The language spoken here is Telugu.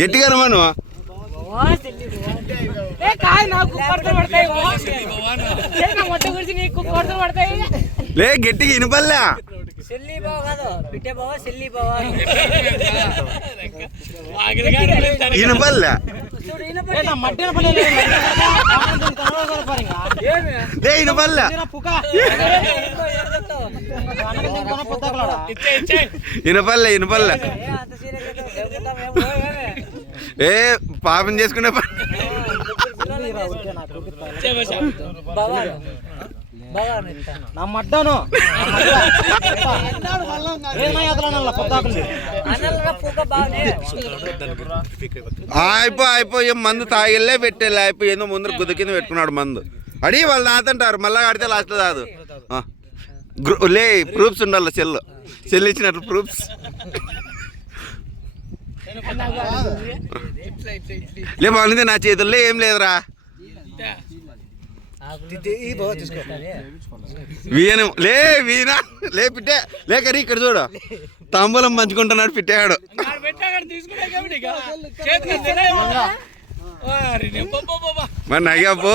గట్టిగా రమ్మను. లే గట్టిగా వినపల్లా. వినపల్లా లే వినపల్లా. వినపల్లా వినపల్లా. ఏ పాపం చేసుకునే మడ్డాను అయిపోయి మందు తాగిల్లే పెట్టేలే అయిపోయి ఏందో ముందర గుద్ద కింద పెట్టుకున్నాడు మందు. అడిగి వాళ్ళు నాతంటారు మళ్ళా ఆడితే లాస్ట్ కాదు. లే ప్రూఫ్స్ ఉండాలి. సెల్ ఇచ్చినట్లు ప్రూఫ్స్. లే బాగుంది నా చేతుల్లో ఏం లేదురా. వీయను లే వీనా లే పిట్టే లేకరి ఇక్కడ చూడు తాంబూలం పంచుకుంటున్నాడు పిట్టాడు. మరి నయ్యా పో.